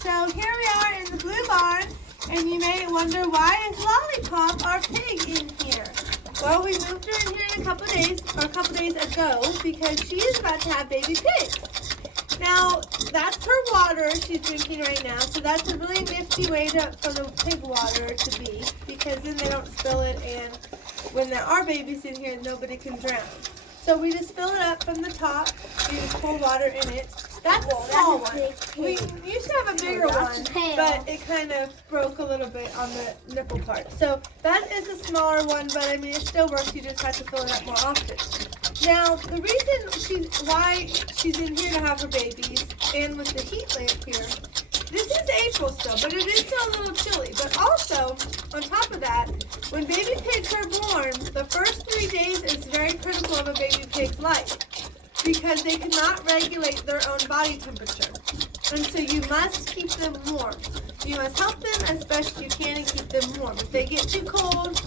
So here we are in the blue barn, and you may wonder, why is Lollipop, our pig, in here? Well, we moved her in here in a couple days ago, because she is about to have baby pigs. Now, that's her water she's drinking right now, so that's a really nifty way for the pig water to be, because then they don't spill it, and when there are babies in here, nobody can drown. So we just fill it up from the top. We just pour water in it. That's a small one. We used to have a bigger one, but it kind of broke a little bit on the nipple part. So that is a smaller one, but I mean, it still works. You just have to fill it up more often. Now, the reason why she's in here to have her babies, and with the heat lamp here, this is April still, but it is still a little chilly. But also, on top of that, when baby pigs are born, the first 3 days is very critical of a baby pig's life, because they cannot regulate their own body temperature. And so you must keep them warm. You must help them as best you can and keep them warm. If they get too cold,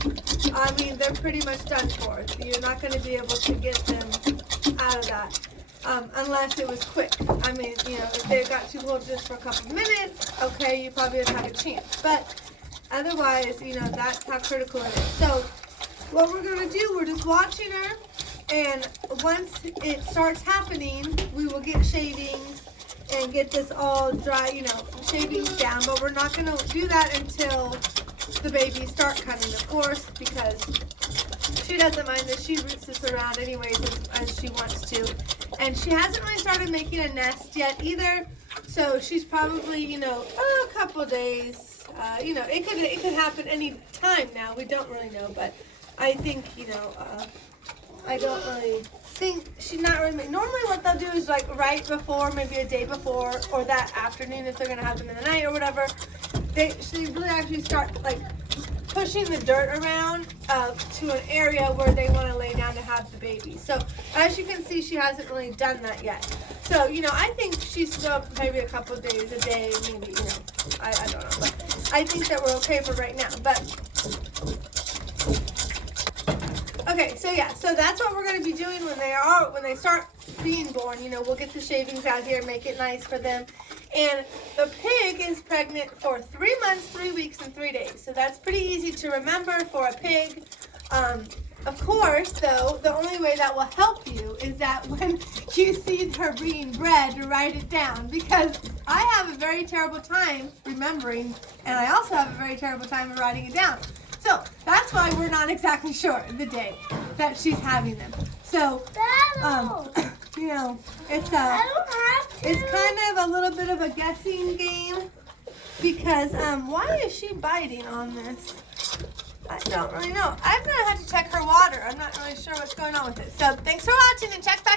I mean, they're pretty much done for. You're not going to be able to get them out of that. Unless it was quick. I mean, you know, if they got too cold just for a couple of minutes, okay, you probably would have a chance. But otherwise, you know, that's how critical it is. So what we're going to do, we're just watching her, and once it starts happening, we will get shavings and get this all dry, you know, shavings down. But we're not going to do that until the babies start coming, of course, because she doesn't mind that she roots this around anyways as she wants to. And she hasn't really started making a nest yet either. So she's probably, you know, a couple days. You know, it could happen any time now. We don't really know, but I think, you know, I don't really think she's not really. Normally, what they'll do is like right before, maybe a day before, or that afternoon if they're gonna have them in the night or whatever. They really actually start like pushing the dirt around to an area where they want to lay down to have the baby. So as you can see, she hasn't really done that yet. So, you know, I think she's still maybe a couple days, a day, maybe, you know, I don't know. But I think that we're okay for right now. But okay, so yeah, so that's what we're going to be doing when they start being born. You know, we'll get the shavings out here, make it nice for them. And the pig is pregnant for 3 months, 3 weeks, and 3 days. So that's pretty easy to remember for a pig. Of course, though, the only way that will help you is that when you see her being bred, to write it down. Because I have a very terrible time remembering, and I also have a very terrible time writing it down. So that's why we're not exactly sure the day that she's having them. So, you know, it's kind of a little bit of a guessing game, because why is she biting on this? I don't really know. I'm gonna have to check her water. I'm not really sure what's going on with it. So thanks for watching, and check back.